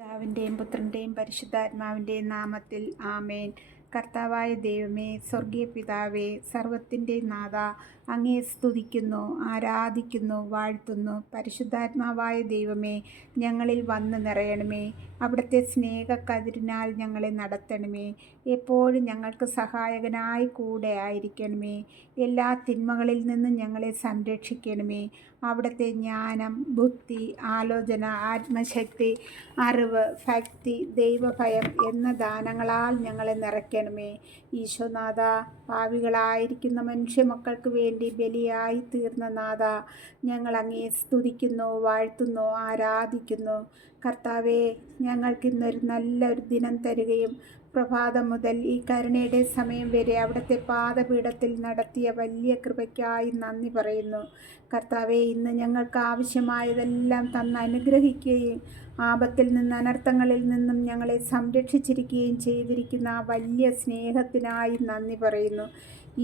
പിതാവിൻ്റെയും പുത്രൻ്റെയും പരിശുദ്ധാത്മാവിൻ്റെയും നാമത്തിൽ ആമേൻ. കർത്താവായ ദൈവമേ, സ്വർഗീയ പിതാവേ, സർവത്തിൻ്റെ നാഥ, അങ്ങയെ സ്തുതിക്കുന്നു, ആരാധിക്കുന്നു, വാഴ്ത്തുന്നു. പരിശുദ്ധാത്മാവായ ദൈവമേ, ഞങ്ങളിൽ വന്ന് നിറയണമേ. അവിടുത്തെ സ്നേഹക്കതിരിനാൽ ഞങ്ങളെ നടത്തണമേ. എപ്പോഴും ഞങ്ങൾക്ക് സഹായകനായി കൂടെ ആയിരിക്കണമേ. എല്ലാ തിന്മകളിൽ നിന്നും ഞങ്ങളെ സംരക്ഷിക്കണമേ. അവിടുത്തെ ജ്ഞാനം, ബുദ്ധി, ആലോചന, ആത്മശക്തി, അറിവ്, ഭക്തി, ദൈവഭയം എന്ന ദാനങ്ങളാൽ ഞങ്ങളെ നിറയ്ക്കണമേ. ഈശോനാഥ, പാപികളായിരിക്കുന്ന മനുഷ്യമക്കൾക്ക് വേണ്ടി ബലിയായി തീർന്ന നാഥ, ഞങ്ങൾ അങ്ങയെ സ്തുതിക്കുന്നു, വാഴ്ത്തുന്നു, ആരാധിക്കുന്നു. കർത്താവേ, ഞങ്ങൾക്കിന്നൊരു നല്ലൊരു ദിനം തരികയും പ്രഭാതം മുതൽ ഈ കരുണയുടെ സമയം വരെ അവിടുത്തെ പാദപീഠത്തിൽ നടത്തിയ വലിയ കൃപയ്ക്കായി നന്ദി പറയുന്നു. കർത്താവെ, ഇന്ന് ഞങ്ങൾക്ക് ആവശ്യമായതെല്ലാം തന്ന് അനുഗ്രഹിക്കുകയും ആപത്തിൽ നിന്ന്, അനർത്ഥങ്ങളിൽ നിന്നും ഞങ്ങളെ സംരക്ഷിച്ചിരിക്കുകയും ചെയ്തിരിക്കുന്ന ആ വലിയ സ്നേഹത്തിനായി നന്ദി പറയുന്നു.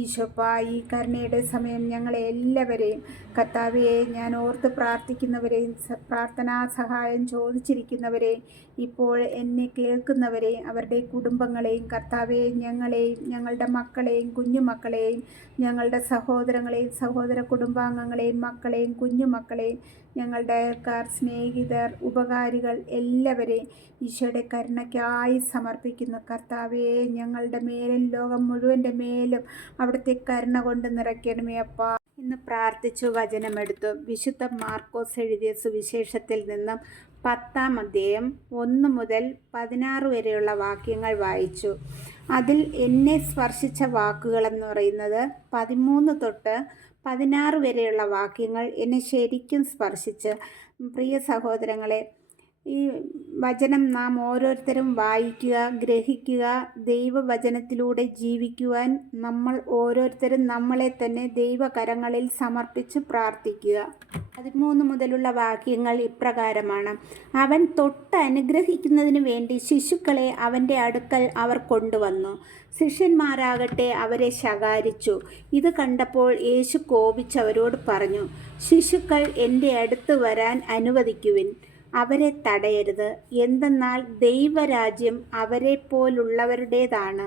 ഈശോപ്പ, ഈ കരുണയുടെ സമയം ഞങ്ങളെ എല്ലാവരെയും, കർത്താവെ, ഞാൻ ഓർത്ത് പ്രാർത്ഥിക്കുന്നവരെയും, പ്രാർത്ഥനാ സഹായം ചോദിച്ചിരിക്കുന്നവരെയും, ഇപ്പോൾ എന്നെ കേൾക്കുന്നവരെയും, അവരുടെ കുടുംബങ്ങളെയും, കർത്താവെ, ഞങ്ങളെയും, ഞങ്ങളുടെ മക്കളെയും, കുഞ്ഞുമക്കളെയും, ഞങ്ങളുടെ സഹോദരങ്ങളെയും, സഹോദര കുടുംബാംഗങ്ങളെയും, മക്കളെയും, കുഞ്ഞുമക്കളെയും, ഞങ്ങളുടെ അയൽക്കാർ, സ്നേഹിതർ, ഉപകാരികൾ എല്ലാവരെയും ഈശോയുടെ കരുണയ്ക്കായി സമർപ്പിക്കുന്നു. കർത്താവേ, ഞങ്ങളുടെ മേലും ലോകം മുഴുവൻ്റെ മേലും അവിടുത്തെ കരുണ കൊണ്ട് നിറയ്ക്കണമേ അപ്പാ. ഇന്ന് പ്രാർത്ഥിച്ചു വചനമെടുത്തു. വിശുദ്ധ മാർക്കോസ് എഴുതിയ സുവിശേഷത്തിൽ നിന്നും 10-ാം അധ്യായം 1 മുതൽ 16 വരെയുള്ള വാക്യങ്ങൾ വായിച്ചു. അതിൽ എന്നെ സ്പർശിച്ച വാക്കുകളെന്ന് പറയുന്നത് 13 തൊട്ട് 16 വരെയുള്ള വാക്യങ്ങൾ എന്നെ ശരിക്കും സ്പർശിച്ച്. പ്രിയ സഹോദരങ്ങളെ, ഈ വചനം നാം ഓരോരുത്തരും വായിക്കുക, ഗ്രഹിക്കുക, ദൈവവചനത്തിലൂടെ ജീവിക്കുവാൻ നമ്മൾ ഓരോരുത്തരും നമ്മളെ തന്നെ ദൈവകരങ്ങളിൽ സമർപ്പിച്ച് പ്രാർത്ഥിക്കുക. 13 മുതലുള്ള വാക്യങ്ങൾ ഇപ്രകാരമാണ്: അവൻ തൊട്ട് അനുഗ്രഹിക്കുന്നതിന് വേണ്ടി ശിശുക്കളെ അവൻ്റെ അടുക്കൽ അവർ കൊണ്ടുവന്നു. ശിഷ്യന്മാരാകട്ടെ അവരെ ശകാരിച്ചു. ഇത് കണ്ടപ്പോൾ യേശു കോപിച്ചവരോട് പറഞ്ഞു, ശിശുക്കൾ എൻ്റെ അടുത്ത് വരാൻ അനുവദിക്കുവിൻ, അവരെ തടയരുത്. എന്തെന്നാൽ ദൈവരാജ്യം അവരെ പോലുള്ളവരുടേതാണ്.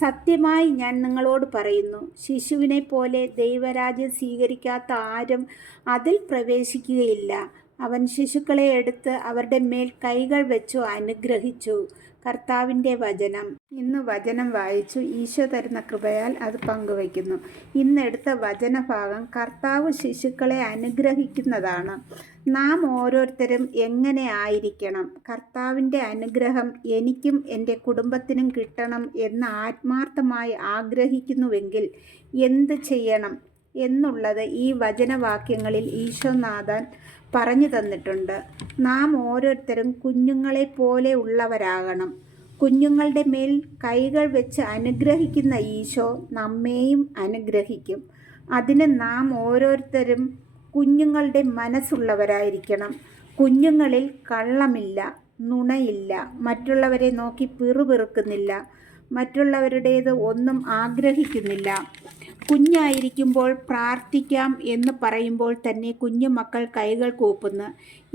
സത്യമായി ഞാൻ നിങ്ങളോട് പറയുന്നു, ശിശുവിനെ പോലെ ദൈവരാജ്യം സ്വീകരിക്കാത്ത ആരും അതിൽ പ്രവേശിക്കുകയില്ല. അവൻ ശിശുക്കളെ എടുത്ത് അവരുടെ മേൽ കൈകൾ വെച്ചു അനുഗ്രഹിച്ചു. കർത്താവിൻ്റെ വചനം. ഇന്ന് വചനം വായിച്ചു. ഈശോ തരുന്ന കൃപയാൽ അത് പങ്കുവയ്ക്കുന്നു. ഇന്നെടുത്ത വചനഭാഗം കർത്താവ് ശിശുക്കളെ അനുഗ്രഹിക്കുന്നതാണ്. നാം ഓരോരുത്തരും എങ്ങനെ ആയിരിക്കണം? കർത്താവിൻ്റെ അനുഗ്രഹം എനിക്കും എൻ്റെ കുടുംബത്തിനും കിട്ടണം എന്ന് ആത്മാർത്ഥമായി ആഗ്രഹിക്കുന്നുവെങ്കിൽ എന്ത് ചെയ്യണം എന്നുള്ളത് ഈ വചനവാക്യങ്ങളിൽ ഈശോനാഥൻ പറഞ്ഞു തന്നിട്ടുണ്ട്. നാം ഓരോരുത്തരും കുഞ്ഞുങ്ങളെ പോലെ ഉള്ളവരാകണം. കുഞ്ഞുങ്ങളുടെ മേൽ കൈകൾ വെച്ച് അനുഗ്രഹിക്കുന്ന ഈശോ നമ്മെയും അനുഗ്രഹിക്കും. അതിന് നാം ഓരോരുത്തരും കുഞ്ഞുങ്ങളുടെ മനസ്സുള്ളവരായിരിക്കണം. കുഞ്ഞുങ്ങളിൽ കള്ളമില്ല, നുണയില്ല, മറ്റുള്ളവരെ നോക്കി പിറുപിറുക്കുന്നില്ല, മറ്റുള്ളവരുടേത് ഒന്നും ആഗ്രഹിക്കുന്നില്ല. കുഞ്ഞായിരിക്കുമ്പോൾ പ്രാർത്ഥിക്കാം എന്ന് പറയുമ്പോൾ തന്നെ കുഞ്ഞുമക്കൾ കൈകൾ കൂപ്പുന്നു.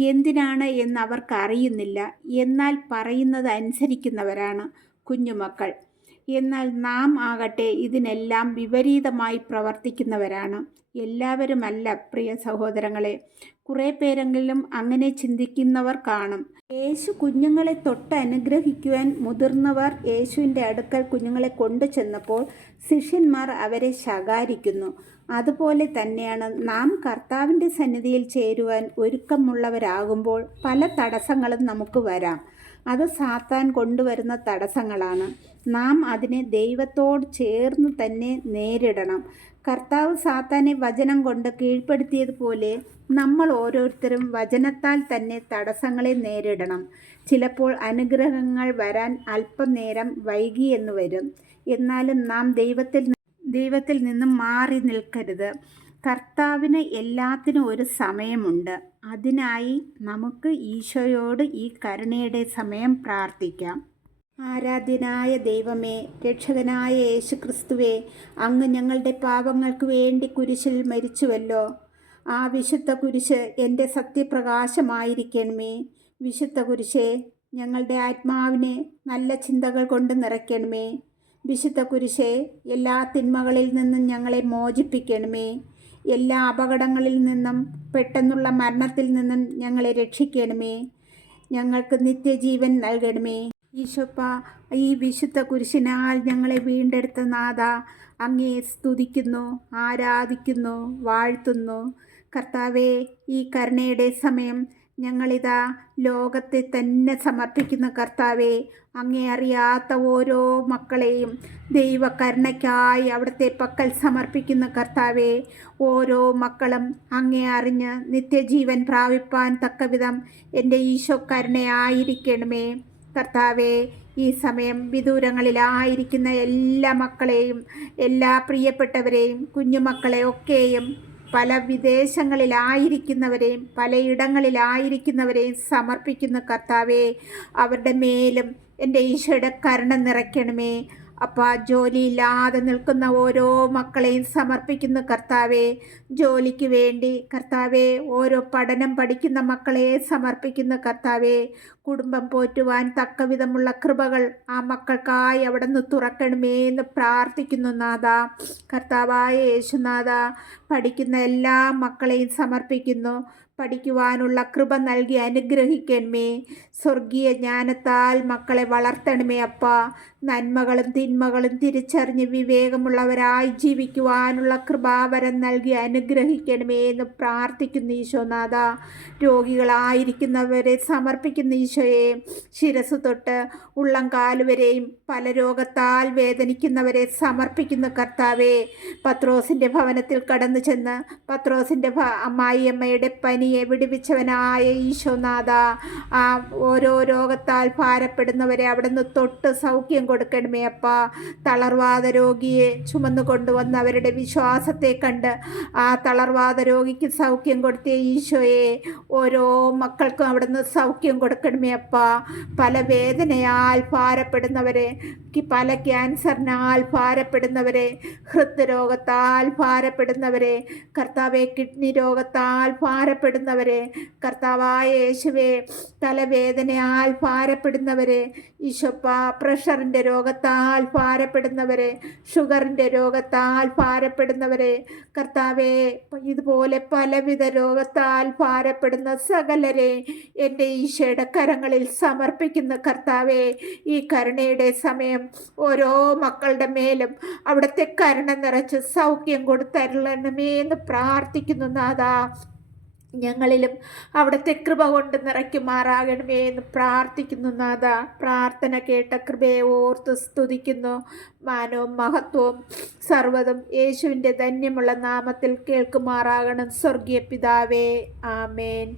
എന്തിനാണ് എന്ന് അവർക്കറിയുന്നില്ല. എന്നാൽ പറയുന്നത് അനുസരിക്കുന്നവരാണ് കുഞ്ഞുമക്കൾ. എന്നാൽ നാം ആകട്ടെ ഇതിനെല്ലാം വിപരീതമായി പ്രവർത്തിക്കുന്നവരാണ്. എല്ലാവരുമല്ല പ്രിയ സഹോദരങ്ങളെ, കുറേ പേരെങ്കിലും അങ്ങനെ ചിന്തിക്കുന്നവർ കാണും. യേശു കുഞ്ഞുങ്ങളെ തൊട്ട് അനുഗ്രഹിക്കുവാൻ മുതിർന്നവർ യേശുവിൻ്റെ അടുക്കൽ കുഞ്ഞുങ്ങളെ കൊണ്ടു ചെന്നപ്പോൾ ശിഷ്യന്മാർ അവരെ ശകാരിക്കുന്നു. അതുപോലെ തന്നെയാണ് നാം കർത്താവിൻ്റെ സന്നിധിയിൽ ചേരുവാൻ ഒരുക്കമുള്ളവരാകുമ്പോൾ പല തടസ്സങ്ങളും നമുക്ക് വരാം. അത് സാത്താൻ കൊണ്ടുവരുന്ന തടസ്സങ്ങളാണ്. നാം അതിനെ ദൈവത്തോട് ചേർന്ന് തന്നെ നേരിടണം. കർത്താവ് സാത്താനെ വചനം കൊണ്ട് കീഴ്പ്പെടുത്തിയതുപോലെ നമ്മൾ ഓരോരുത്തരും വചനത്താൽ തന്നെ തടസ്സങ്ങളെ നേരിടണം. ചിലപ്പോൾ അനുഗ്രഹങ്ങൾ വരാൻ അല്പം നേരം വൈകിയെന്ന് വരും. എന്നാലും നാം ദൈവത്തിൽ നിന്നും മാറി നിൽക്കരുത്. കർത്താവിന് എല്ലാത്തിനും ഒരു സമയമുണ്ട്. അതിനായി നമുക്ക് ഈശോയോട് ഈ കരുണയുടെ സമയം പ്രാർത്ഥിക്കാം. ആരാധ്യനായ ദൈവമേ, രക്ഷകനായ യേശു ക്രിസ്തുവേ, അങ്ങ് ഞങ്ങളുടെ പാപങ്ങൾക്ക് വേണ്ടി കുരിശിൽ മരിച്ചുവല്ലോ. ആ വിശുദ്ധ കുരിശ് എൻ്റെ സത്യപ്രകാശമായിരിക്കണമേ. വിശുദ്ധ കുരിശേ, ഞങ്ങളുടെ ആത്മാവിനെ നല്ല ചിന്തകൾ കൊണ്ട് നിറയ്ക്കണമേ. വിശുദ്ധ കുരിശേ, എല്ലാ തിന്മകളിൽ നിന്നും ഞങ്ങളെ മോചിപ്പിക്കണമേ. എല്ലാ അപകടങ്ങളിൽ നിന്നും പെട്ടെന്നുള്ള മരണത്തിൽ നിന്നും ഞങ്ങളെ രക്ഷിക്കണമേ. ഞങ്ങൾക്ക് നിത്യജീവൻ നൽകണമേ. ഈശോപ്പ, ഈ വിശുദ്ധ കുരിശിനാൽ ഞങ്ങളെ വീണ്ടെടുത്ത നാഥ, അങ്ങയെ സ്തുതിക്കുന്നു, ആരാധിക്കുന്നു, വാഴ്ത്തുന്നു. കർത്താവേ, ഈ കരുണയുടെ സമയം ഞങ്ങളിതാ ലോകത്തെ തന്നെ സമർപ്പിക്കുന്ന കർത്താവേ, അങ്ങേ അറിയാത്ത ഓരോ മക്കളെയും ദൈവകരുണയ്ക്കായി അവിടുത്തെ പക്കൽ സമർപ്പിക്കുന്ന കർത്താവേ, ഓരോ മക്കളും അങ്ങേ അറിഞ്ഞ് നിത്യജീവൻ പ്രാപിപ്പാൻ തക്കവിധം എൻ്റെ ഈശോ കരുണയായിരിക്കണമേ. കർത്താവേ, ഈ സമയം വിദൂരങ്ങളിലായിരിക്കുന്ന എല്ലാ മക്കളെയും, എല്ലാ പ്രിയപ്പെട്ടവരെയും, കുഞ്ഞുമക്കളെ ഒക്കെയും, പല വിദേശങ്ങളിലായിരിക്കുന്നവരെയും പലയിടങ്ങളിലായിരിക്കുന്നവരെയും സമർപ്പിക്കുന്ന കർത്താവേ, അവരുടെ മേലും എൻ്റെ ഈശോയുടെ കരുണ നിറയ്ക്കണമേ. അപ്പാ, ജോലിയില്ലാതെ നിൽക്കുന്ന ഓരോ മക്കളെയും സമർപ്പിക്കുന്ന കർത്താവേ, ജോലിക്ക് വേണ്ടി കർത്താവേ, ഓരോ പഠനം പഠിക്കുന്ന മക്കളെ സമർപ്പിക്കുന്ന കർത്താവേ, കുടുംബം പോറ്റുവാൻ തക്കവിധമുള്ള കൃപകൾ ആ മക്കൾക്കായി അവിടെ നിന്ന് തുറക്കണമേ എന്ന് പ്രാർത്ഥിക്കുന്നു നാഥ. കർത്താവായ യേശുനാഥ, പഠിക്കുന്ന എല്ലാ മക്കളെയും സമർപ്പിക്കുന്നു. പഠിക്കുവാനുള്ള കൃപ നൽകി അനുഗ്രഹിക്കണമേ. സ്വർഗീയ ജ്ഞാനത്താൽ മക്കളെ വളർത്തണമേ അപ്പ. നന്മകളും തിന്മകളും തിരിച്ചറിഞ്ഞ് വിവേകമുള്ളവരായി ജീവിക്കുവാനുള്ള കൃപാവരം നൽകി അനുഗ്രഹിക്കണമേ എന്ന് പ്രാർത്ഥിക്കുന്നു ഈശോനാഥ. രോഗികളായിരിക്കുന്നവരെ സമർപ്പിക്കുന്ന ഈശോയെ, ശിരസ് തൊട്ട് ഉള്ളംകാലുവരെയും പല രോഗത്താൽ വേദനിക്കുന്നവരെ സമർപ്പിക്കുന്ന കർത്താവേ, പത്രോസിൻ്റെ ഭവനത്തിൽ കടന്നു ചെന്ന് പത്രോസിൻ്റെ അമ്മായിയമ്മയുടെ പനിയെ വിടുവിച്ചവനായ ഈശോനാഥ, ആ ഓരോ രോഗത്താൽ ഭാരപ്പെടുന്നവരെ അവിടുന്ന് തൊട്ട് സൗഖ്യം കൊടുക്കണമേ അപ്പ. തളർവാദ രോഗിയെ ചുമന്നു കൊണ്ടുവന്ന് അവരുടെ വിശ്വാസത്തെ കണ്ട് ആ തളർവാദ രോഗിക്ക് സൗഖ്യം കൊടുത്തിയ ഈശോയെ, ഓരോ മക്കൾക്കും അവിടുന്ന് സൗഖ്യം കൊടുക്കണമേ അപ്പ. പല വേദനയാൽ ഭാരപ്പെടുന്നവരെ, പല ക്യാൻസറിനാൽ ഭാരപ്പെടുന്നവരെ, ഹൃദ്രോഗത്താൽ ഭാരപ്പെടുന്നവരെ, കർത്താവെ കിഡ്നി രോഗത്താൽ ഭാരപ്പെടുന്നവരെ, കർത്താവായ യേശുവേ തലവേദനയാൽ ഭാരപ്പെടുന്നവരെ, ഈശോപ്പ പ്രഷറിൻ്റെ രോഗത്താൽ ഭാരപ്പെടുന്നവരെ, ഷുഗറിൻ്റെ രോഗത്താൽ ഭാരപ്പെടുന്നവരെ, കർത്താവെ ഇതുപോലെ പലവിധ രോഗത്താൽ ഭാരപ്പെടുന്ന സകലരെ എൻ്റെ ഈശോയുടെ കരങ്ങളിൽ സമർപ്പിക്കുന്ന കർത്താവെ, ഈ കരുണയുടെ സമയം ഓരോ മക്കളുടെ മേലും അവിടുത്തെ കരുണ നിറച്ച് സൗഖ്യം കൊടുത്തരുളണമേ എന്ന് പ്രാർത്ഥിക്കുന്നു നാഥ. ഞങ്ങളിലും അവിടുത്തെ കൃപ കൊണ്ട് നിറയ്ക്കുമാറാകണമേ എന്ന് പ്രാർത്ഥിക്കുന്നു നാഥ. പ്രാർത്ഥന കേട്ട കൃപയെ ഓർത്ത് സ്തുതിക്കുന്നു. മാനവും മഹത്വവും സർവ്വതും യേശുവിൻ്റെ ധന്യമുള്ള നാമത്തിൽ കേൾക്കുമാറാകണം സ്വർഗീയ പിതാവേ. ആമേൻ.